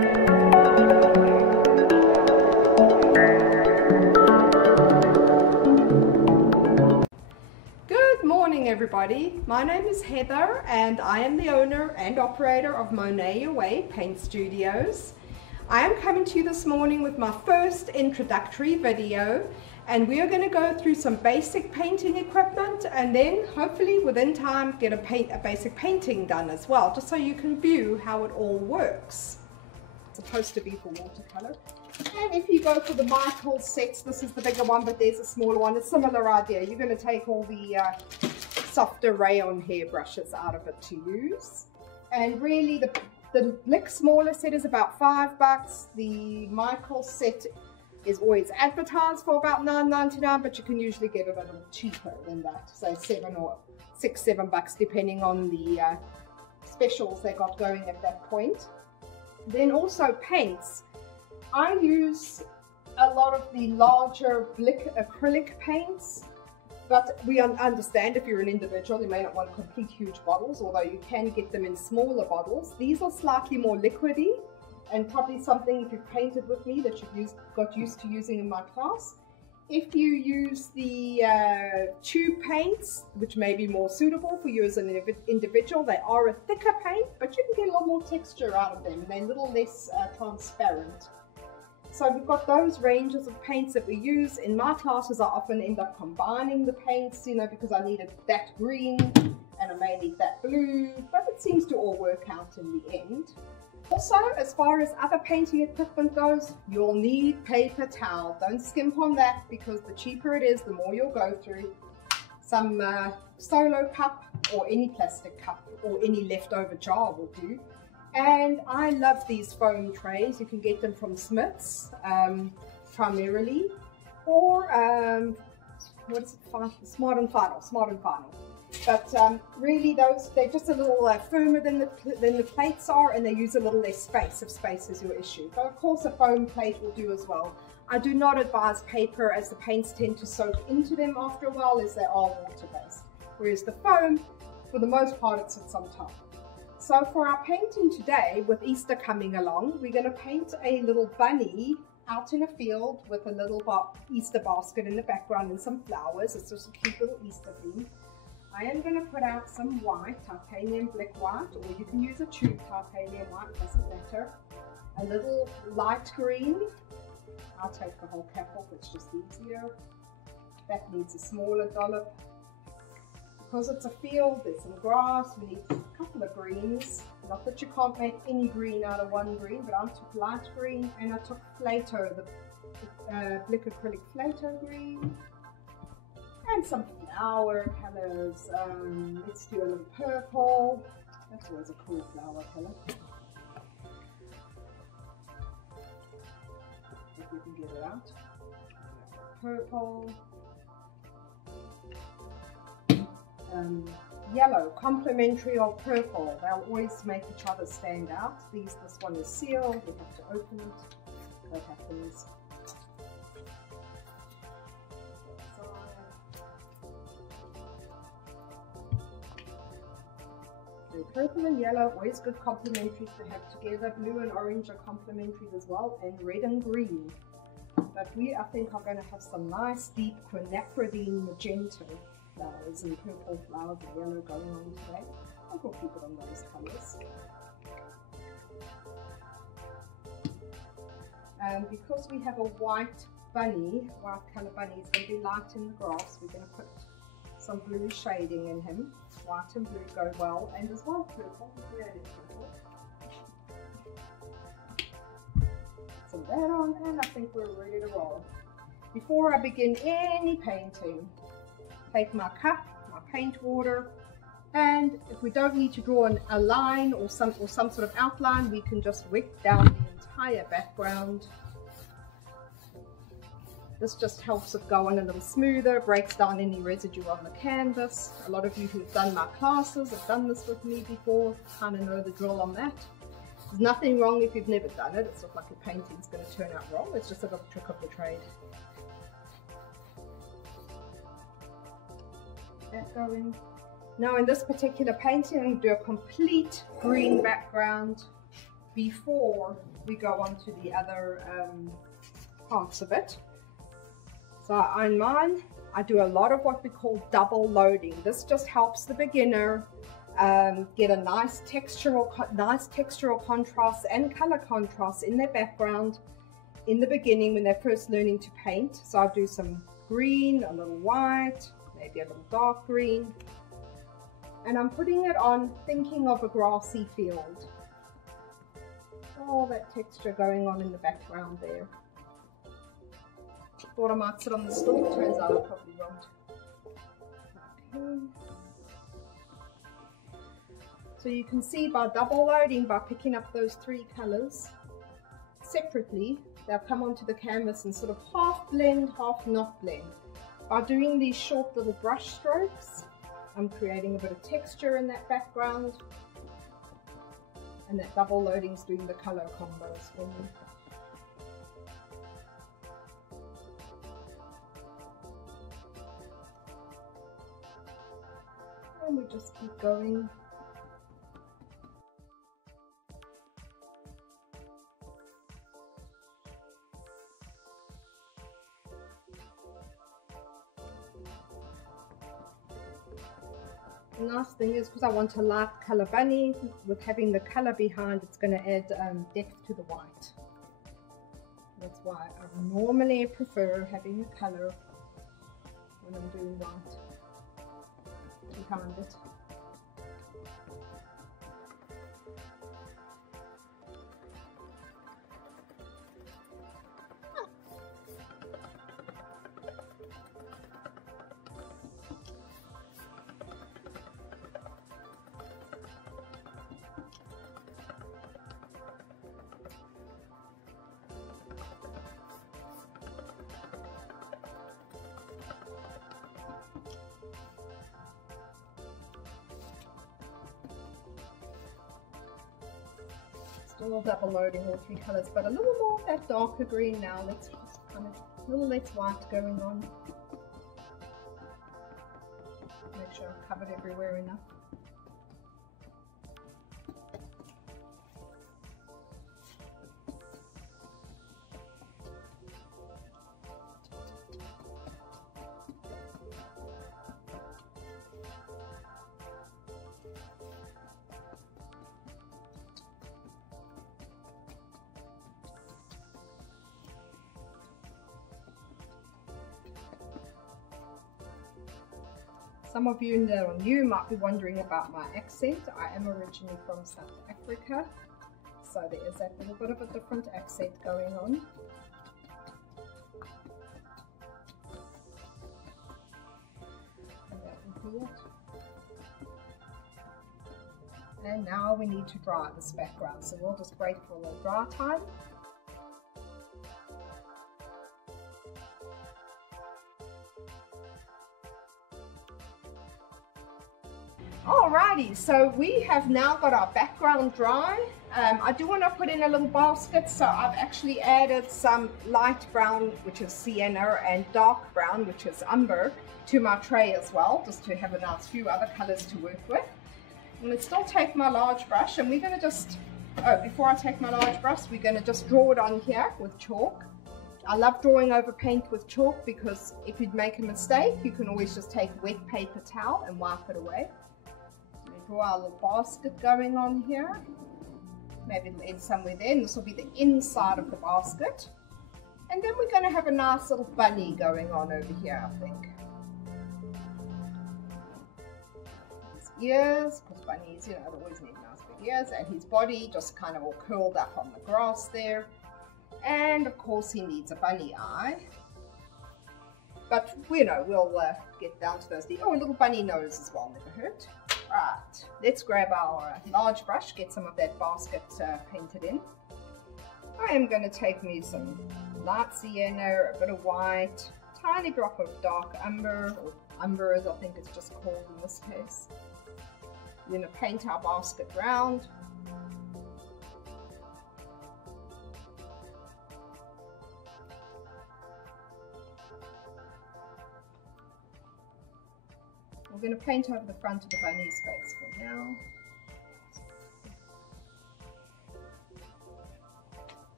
Good morning everybody, my name is Heather and I am the owner and operator of Monet Away Paint Studios. I am coming to you this morning with my first introductory video, and we are going to go through some basic painting equipment and then hopefully within time get a basic painting done as well, just so you can view how it all works. It's supposed to be for watercolor. And if you go for the Michaels sets, this is the bigger one, but there's a smaller one. It's a similar idea. You're going to take all the softer rayon hair brushes out of it to use. And really the Blick smaller set is about $5. The Michaels set is always advertised for about $9.99, but you can usually get it a little cheaper than that. So $7 or $6–7 depending on the specials they got going at that point. Then also paints. I use a lot of the larger Blick acrylic paints, but we understand if you're an individual you may not want complete huge bottles, although you can get them in smaller bottles. These are slightly more liquidy and probably something, if you've painted with me, that you've got used to using in my class. If you use the tube paints, which may be more suitable for you as an individual, they are a thicker paint, but you can get a lot more texture out of them. They're a little less transparent. So we've got those ranges of paints that we use. In my classes, I often end up combining the paints, you know, because I needed that green and I may need that blue, but it seems to all work out in the end. Also, as far as other painting equipment goes, you'll need paper towel. Don't skimp on that, because the cheaper it is, the more you'll go through. Some solo cup or any plastic cup or any leftover jar will do. And I love these foam trays. You can get them from Smith's primarily, or what is it? Smart and Final. But really, they're just a little firmer than the plates are, and they use a little less space if space is your issue. But of course, a foam plate will do as well. I do not advise paper, as the paints tend to soak into them after a while, as they are water-based. Whereas the foam, for the most part, it sits on top. So for our painting today, with Easter coming along, we're going to paint a little bunny out in a field with a little Easter basket in the background and some flowers. It's just a cute little Easter theme. I am going to put out some white, titanium black white, or you can use a tube titanium white, doesn't matter. A little light green. I'll take the whole cap off, it's just easier. That needs a smaller dollop. Because it's a field, there's some grass, we need a couple of greens. Not that you can't make any green out of one green, but I took light green and I took Flato, the Blick acrylic Flato green. And some flower colors. Let's do a little purple. That's always a cool flower color. If we can get it out. Purple. Yellow, complementary of purple. They'll always make each other stand out. This one is sealed. We have to open it. That happens. So purple and yellow, always good complementaries to have together. Blue and orange are complementaries as well, and red and green. But we, I think, are going to have some nice deep quinacridine magenta flowers and purple flowers and yellow going on today. I think we'll keep it on those colours. And because we have a white colour bunny, is going to be light in the grass, we're going to put some blue shading in him. White and blue go well, and as well purple, really purple. So that on, and I think we're ready to roll. Before I begin any painting, take my cup, my paint water, and if we don't need to draw a line or some sort of outline, we can just wet down the entire background. This just helps it go on a little smoother, breaks down any residue on the canvas. A lot of you who've done my classes have done this with me before, kind of know the drill on that. There's nothing wrong if you've never done it. It's not like your painting's going to turn out wrong. It's just a little trick of the trade. That going. Now in this particular painting, I'm going to do a complete green background. before we go on to the other parts of it. So on mine, I do a lot of what we call double loading. This just helps the beginner get a nice textural contrast and color contrast in their background in the beginning when they're first learning to paint. So I'll do some green, a little white, maybe a little dark green, and I'm putting it on thinking of a grassy field. All that texture going on in the background there. Thought I might sit on the stool, turns out I probably won't. Okay. So you can see by double loading, by picking up those three colors separately, they'll come onto the canvas and sort of half blend, half not blend. By doing these short little brush strokes, I'm creating a bit of texture in that background, and that double loading is doing the color combos for me. And we just keep going. The nice thing is, because I want a light color bunny, with having the color behind, it's going to add depth to the white. That's why I normally prefer having a color when I'm doing white behind it. Still double loading all three colors, but a little more of that darker green now. Let's just kind of a little less white going on. Make sure I've covered everywhere enough. Some of you that are new might be wondering about my accent. I am originally from South Africa, so there is that little bit of a different accent going on. And that will be it. And now we need to dry this background, so we'll just wait for a little dry time. Alrighty, so we have now got our background dry. I do want to put in a little basket, so I've actually added some light brown, which is sienna, and dark brown, which is umber, to my tray as well, just to have a nice few other colors to work with. I'm going to still take my large brush, and we're going to just, before I take my large brush, we're going to just draw it on here with chalk. I love drawing over paint with chalk because if you'd make a mistake, you can always just take a wet paper towel and wipe it away. Draw our little basket going on here. Maybe it'll end somewhere there, and this will be the inside of the basket. And then we're going to have a nice little bunny going on over here, I think. His ears, because bunnies, you know, they always need nice big ears, and his body just kind of all curled up on the grass there. And of course he needs a bunny eye. But, you know, we'll get down to those. Oh, a little bunny nose as well, never hurt. Right, let's grab our large brush, get some of that basket painted in. I am going to take me some light sienna, a bit of white, tiny drop of dark umber, or umber as I think it's just called in this case. We're going to paint our basket round. We're going to paint over the front of the bunny's face for now.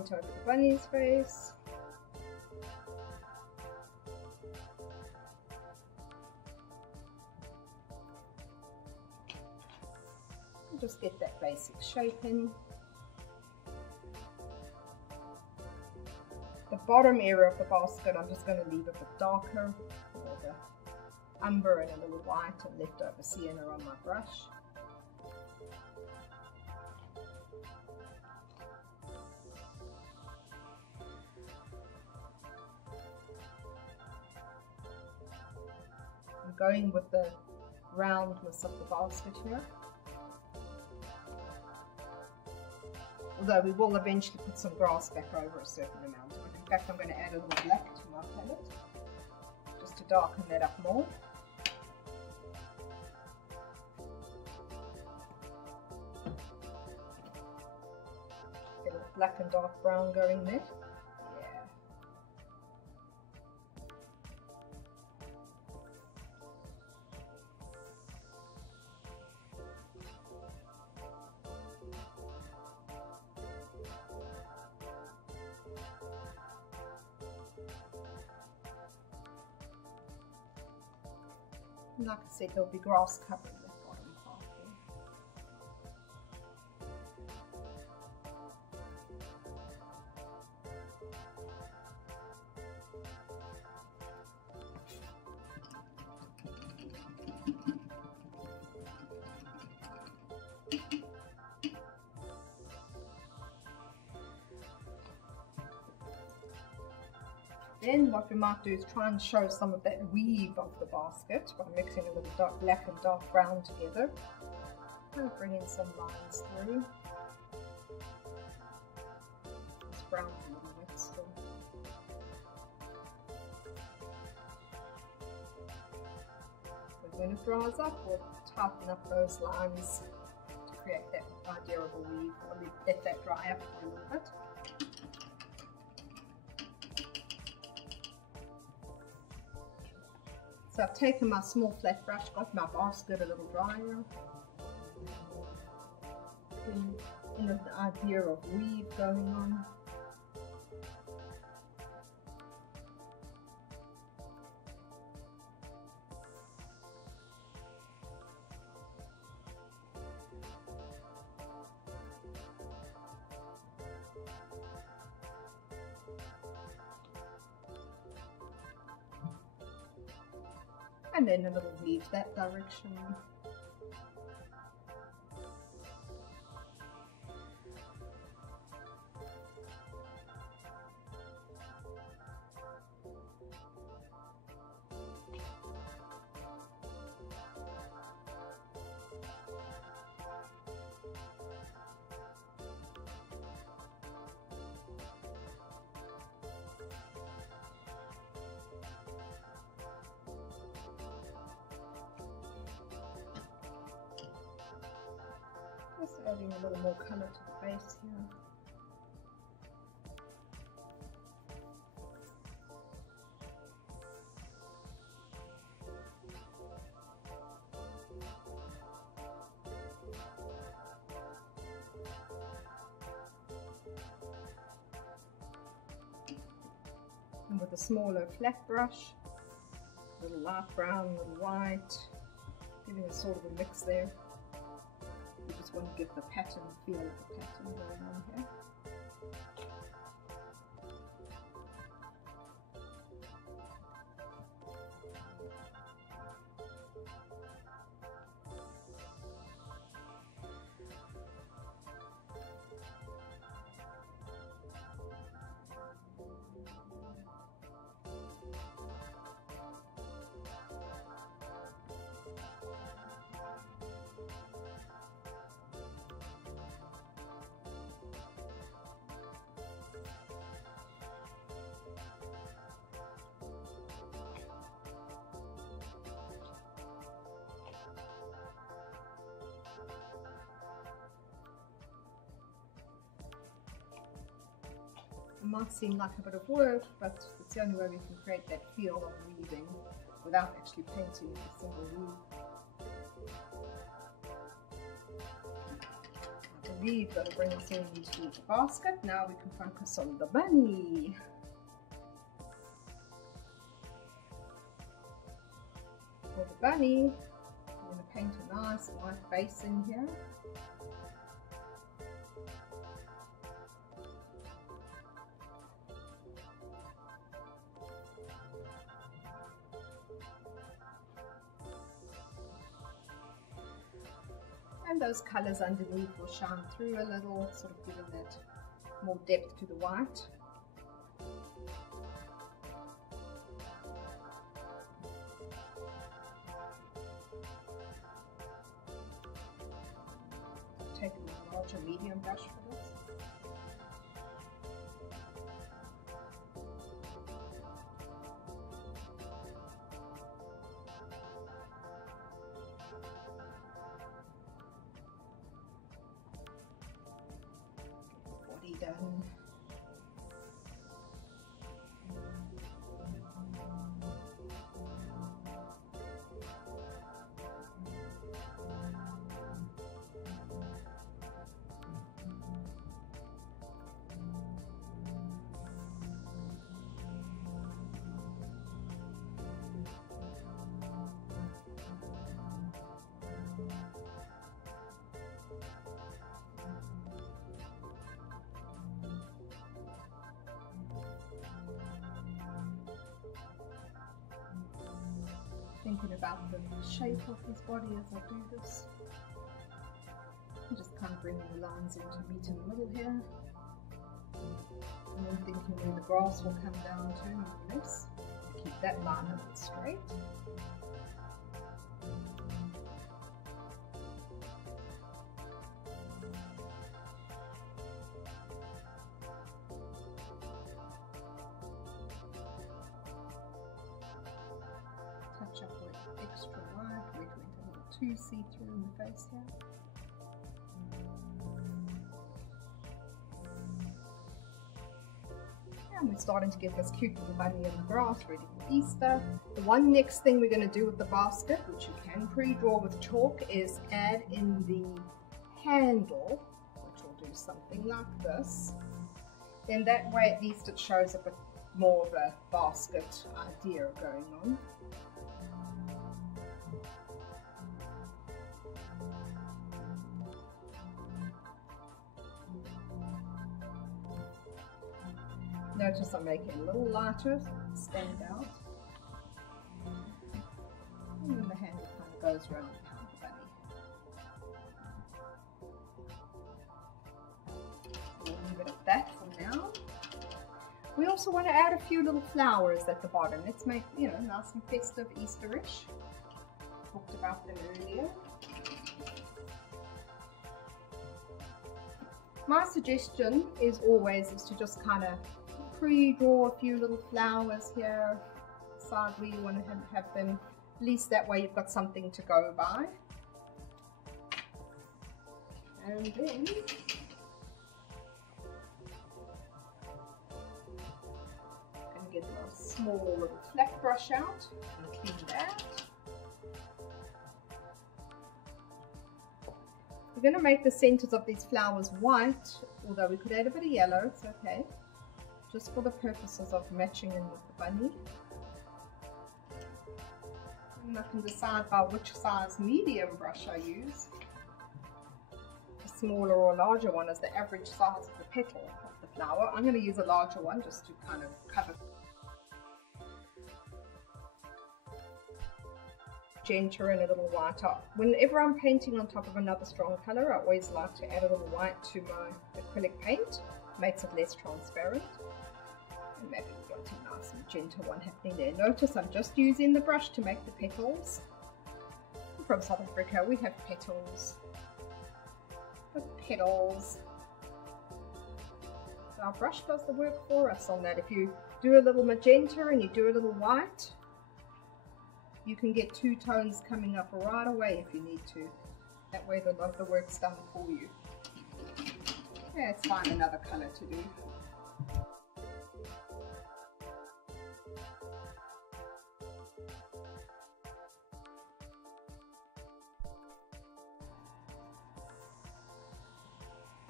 paint over the bunny's face. Just get that basic shape in. The bottom area of the basket, I'm just going to leave a bit darker, or the umber and a little white and leftover sienna on my brush. I'm going with the roundness of the basket here. Although we will eventually put some grass back over a certain amount of it. In fact, I'm going to add a little black to my palette just to darken that up more. Get a little black and dark brown going there. Like I said, there'll be grass covering that bottom part there. Then what we might do is try and show some of that weave of the basket by mixing a little dark black and dark brown together. And bring in some lines through. This brown a little bit still. But when it dries up, we'll tighten up those lines to create that idea of a weave. I'll let that dry up for a little bit. So I've taken my small flat brush, got my basket a little drier. You know, the idea of weave going on. And then a little weave that direction. Just adding a little more colour to the base here. And with a smaller flat brush, a little light brown, a little white, giving a sort of a mix there. You just want to give the pattern feel of the pattern going on here. It might seem like a bit of work, but it's the only way we can create that feel of weaving without actually painting a single weave. we've got to bring this into the basket. Now we can focus on the bunny. For the bunny, I'm going to paint a nice white base in here. And those colours underneath will shine through a little, sort of giving that more depth to the white. Take a larger medium brush for this. Body done. Thinking about the shape of his body as I do this. I'm just kind of bringing the lines in to meet in the middle here. And then thinking where the grass will come down to, more or less. Keep that line a bit straight. Touch up with extra white, where it went a little too see-through in the face here. And we're starting to get this cute little bunny in the grass ready for Easter. The one next thing we're going to do with the basket, which you can pre-draw with chalk, is add in the handle, which will do something like this. Then that way at least it shows a bit more of a basket idea going on. Notice I'm making it a little lighter, stand out. And then the handle kind of goes around the bunny. We'll leave it at that for now. We also want to add a few little flowers at the bottom. Let's make, you know, nice and festive, Easterish. Talked about them earlier. My suggestion is always to just kind of pre-draw a few little flowers here, decide where you want to have them, at least that way you've got something to go by. And then I'm going to get a small little flat brush out and clean that. We're going to make the centers of these flowers white, although we could add a bit of yellow, it's okay. Just for the purposes of matching in with the bunny. And I can decide by which size medium brush I use. A smaller or larger one is the average size of the petal of the flower. I'm going to use a larger one just to kind of cover. Magenta and a little white up. Whenever I'm painting on top of another strong color, I always like to add a little white to my acrylic paint. Makes it less transparent. And maybe we've got a nice magenta one happening there. Notice I'm just using the brush to make the petals. From South Africa we have petals. The petals. So our brush does the work for us on that. If you do a little magenta and you do a little white, you can get two tones coming up right away if you need to. That way a lot of the work's done for you. Yeah, let's find another color to do.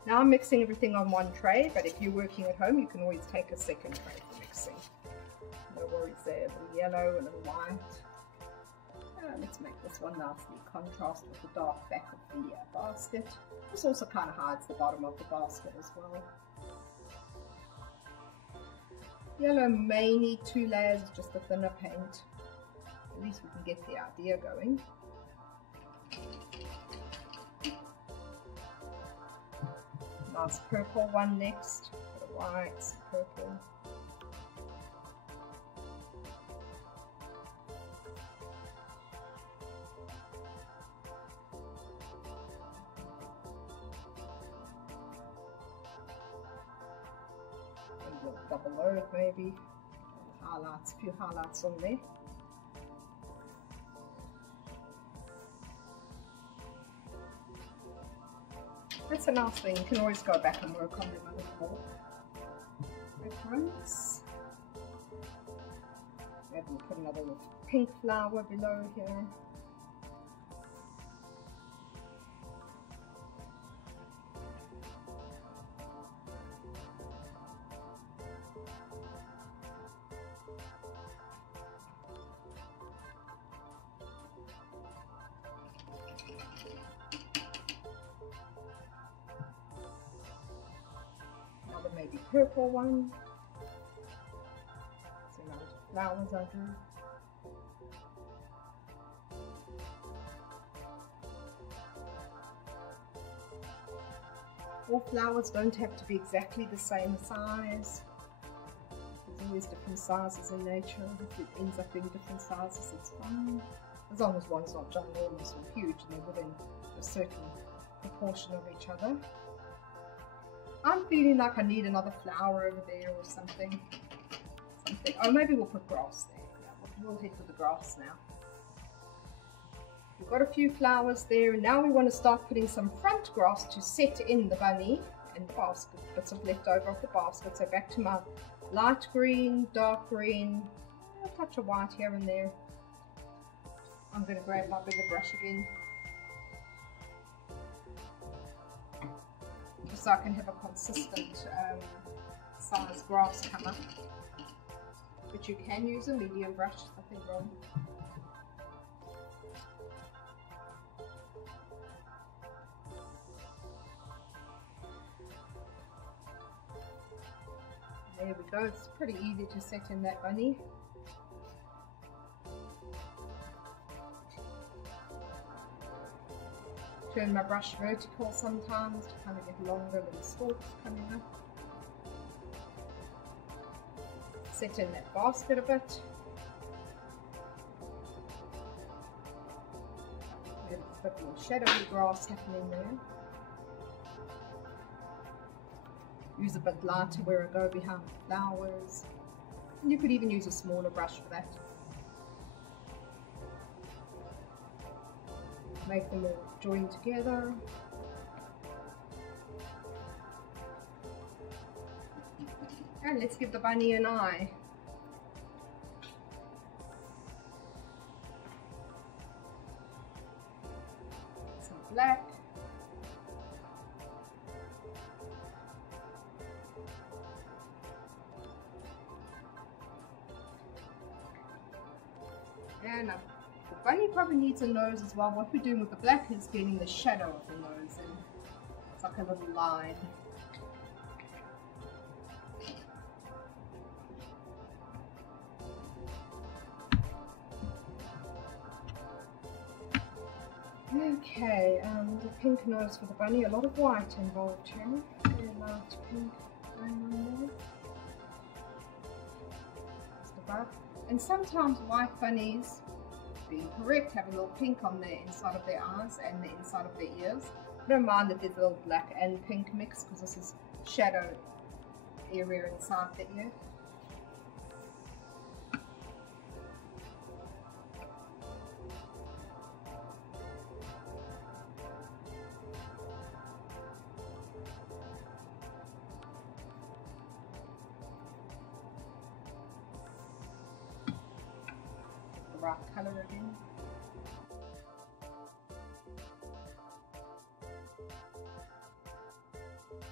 Now I'm mixing everything on one tray, but if you're working at home, you can always take a second tray for mixing. No worries there, a little yellow, a little white. Let's make this one nicely contrast with the dark back of the basket. This also kind of hides the bottom of the basket as well. Yellow may need 2 layers, just a thinner paint. At least we can get the idea going. Nice purple one next, bit of white, some purple. Double load maybe, highlights, a few highlights on there. That's a nice thing, you can always go back and work on them a little more. Reference. Maybe we'll put another little pink flower below here. Maybe purple one. So now flowers under. All flowers don't have to be exactly the same size. There's always different sizes in nature. If it ends up being different sizes, it's fine. As long as one's not ginormous or huge and they're within a certain proportion of each other. I'm feeling like I need another flower over there or something. Oh, maybe we'll put grass there. Yeah, we'll head for the grass now. We've got a few flowers there, and now we want to start putting some front grass to set in the bunny and the basket, bits of leftover of the basket. So back to my light green, dark green, a touch of white here and there. I'm going to grab my bigger brush again, just so I can have a consistent size grass come up. But you can use a medium brush, nothing wrong. There we go, it's pretty easy to set in that bunny. Turn my brush vertical sometimes to kind of get longer little stalks coming up. Set in that basket a bit. There's a bit more shadowy grass happening there. Use a bit lighter where I go behind the flowers. And you could even use a smaller brush for that. Make them all join together. And let's give the bunny an eye. Some black. And the bunny probably needs a nose as well. What we're doing with the black is getting the shadow of the nose in. It's like a little line. Okay, the pink nose for the bunny. A lot of white involved here. Very light pink going on there. Just above. And sometimes white bunnies, being correct, have a little pink on the inside of their eyes and the inside of their ears. I don't mind that there's a little black and pink mix because this is shadow area inside the ear. Right color again.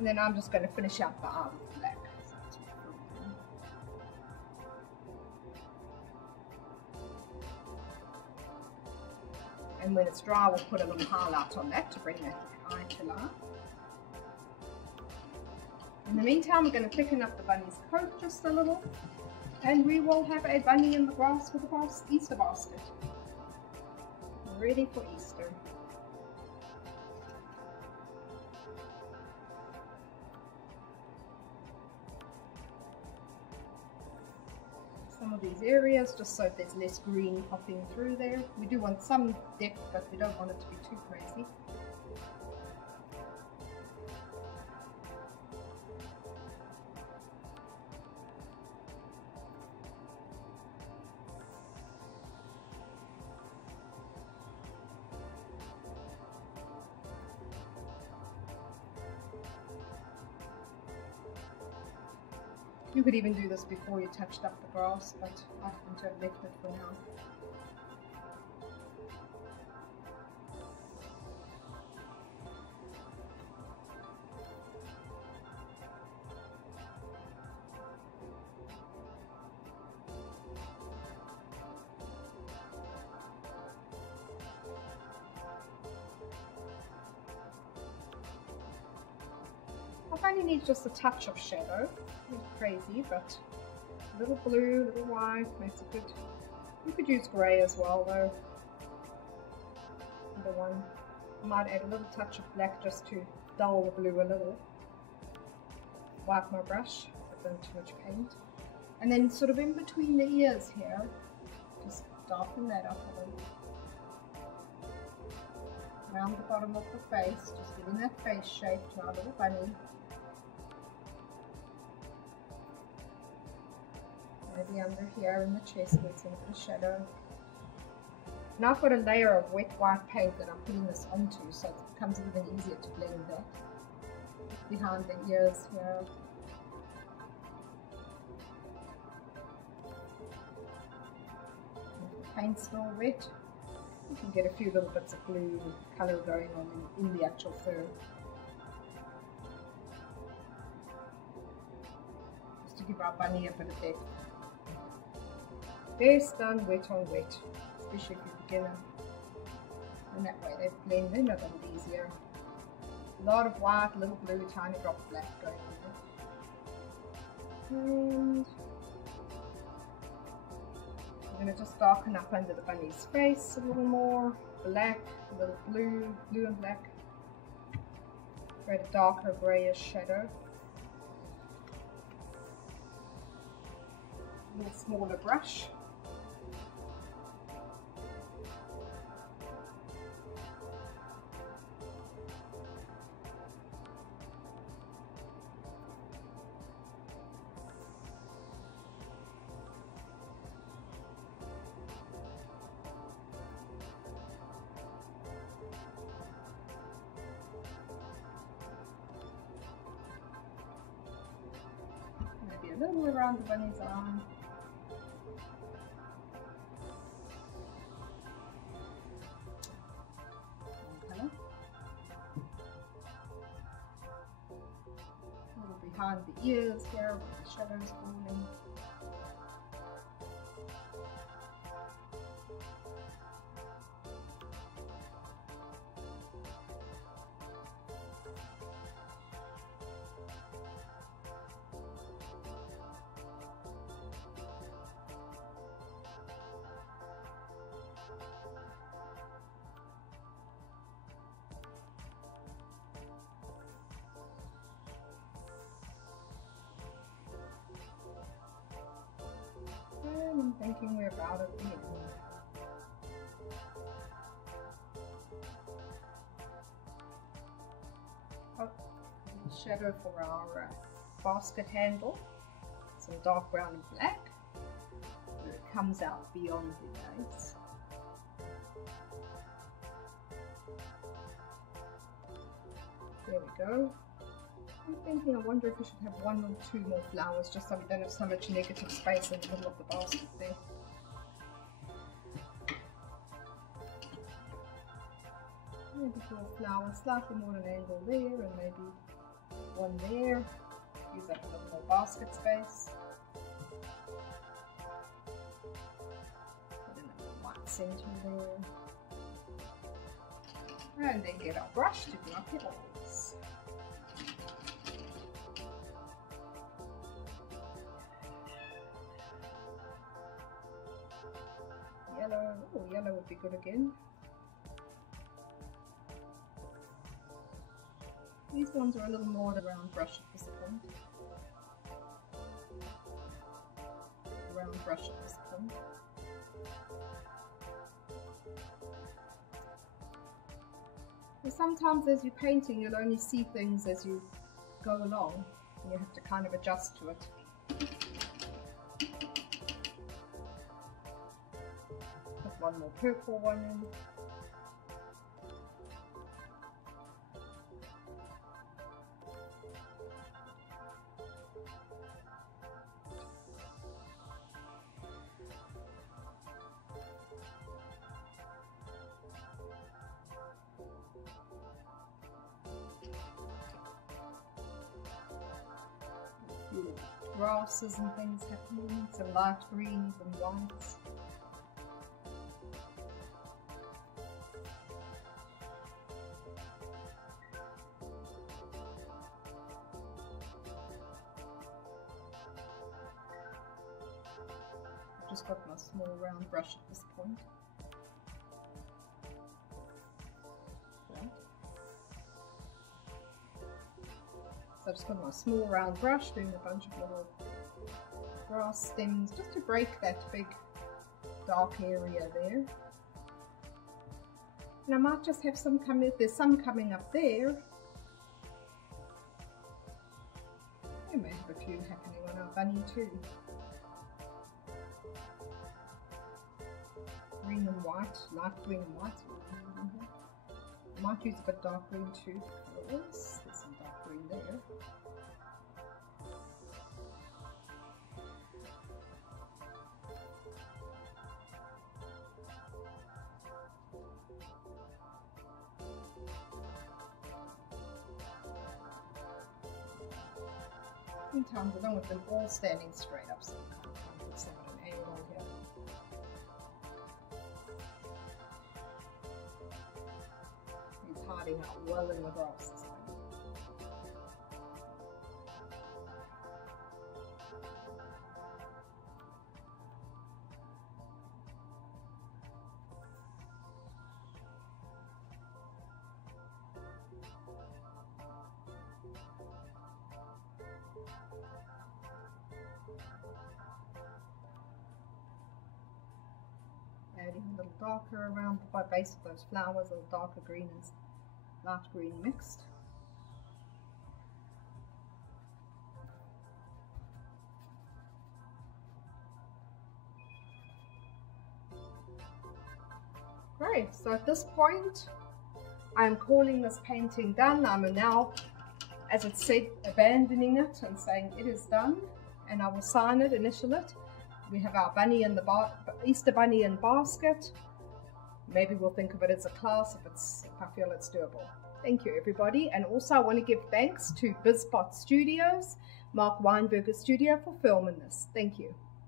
And then I'm just going to finish out the eye with black. And when it's dry, we'll put a little highlight on that to bring that eye to life. In the meantime, we're going to thicken up the bunny's coat just a little, and we will have a bunny in the grass with a Easter basket. Ready for Easter. Some of these areas, just so there's less green popping through there. We do want some depth, but we don't want it to be too crazy. You could even do this before you touched up the grass, but I happen to have left it for now. I only need just a touch of shadow. Not crazy, but a little blue, a little white makes it good. You could use grey as well though. Either one. I might add a little touch of black just to dull the blue a little. Wipe my brush, I've done too much paint. And then sort of in between the ears here, just darken that up a little. Around the bottom of the face, just giving that face shape to our little bunny. Maybe under here in the chest where it's a bit of shadow. Now I've got a layer of wet white paint that I'm putting this onto, so it becomes even easier to blend that behind the ears here. If the paint's still wet, you can get a few little bits of blue colour going on in the actual fur. Just to give our bunny a bit of depth. Best done wet on wet, especially if you're a beginner. And that way they blend in a little easier. A lot of white, little blue, tiny drop of black going on there. And I'm going to just darken up under the bunny's face a little more. Black, a little blue, blue and black. Create a darker greyish shadow. A little smaller brush. Maybe a little around the bunny's arm. Behind the ears here where the shadow's falling. I'm thinking we're about at the end. Oh, shadow for our basket handle. Some dark brown and black. Where it comes out beyond the base. There we go. I'm thinking, I wonder if we should have one or two more flowers just so we don't have so much negative space in the middle of the basket there. Maybe 4 flowers, slightly more an angle there, and maybe One there. Use up a little more basket space. Put in a little white center there. And then get our brush to do our petals. Yellow, oh, yellow would be good again. These ones are a little more the round brush at this point. Round brush at this point. But sometimes as you're painting, you'll only see things as you go along, and you have to kind of adjust to it. Put one more purple one in. Grasses and things happening, some light greens and whites. I've just got my small round brush at this point. So I've just got my small round brush, doing a bunch of little grass stems just to break that big dark area there. And I might just have some coming, there's some coming up there. We may have a few happening on our bunny too. Green and white, light green and white. I might use a bit dark green too for this. There's some dark green there. Sometimes I don't want them all standing straight up, so I can't put some at an angle here. It's hiding out well in the grass this time. Adding a little darker around the base of those flowers, a little darker green and light green mixed. Great, so at this point I am calling this painting done. I'm now, as it said, abandoning it and saying it is done, and I will sign it, initial it. We have our bunny in the Easter bunny in basket. Maybe we'll think of it as a class if I feel it's doable. Thank you, everybody. And also I want to give thanks to BizBot Studios, Mark Weinberger Studio, for filming this. Thank you.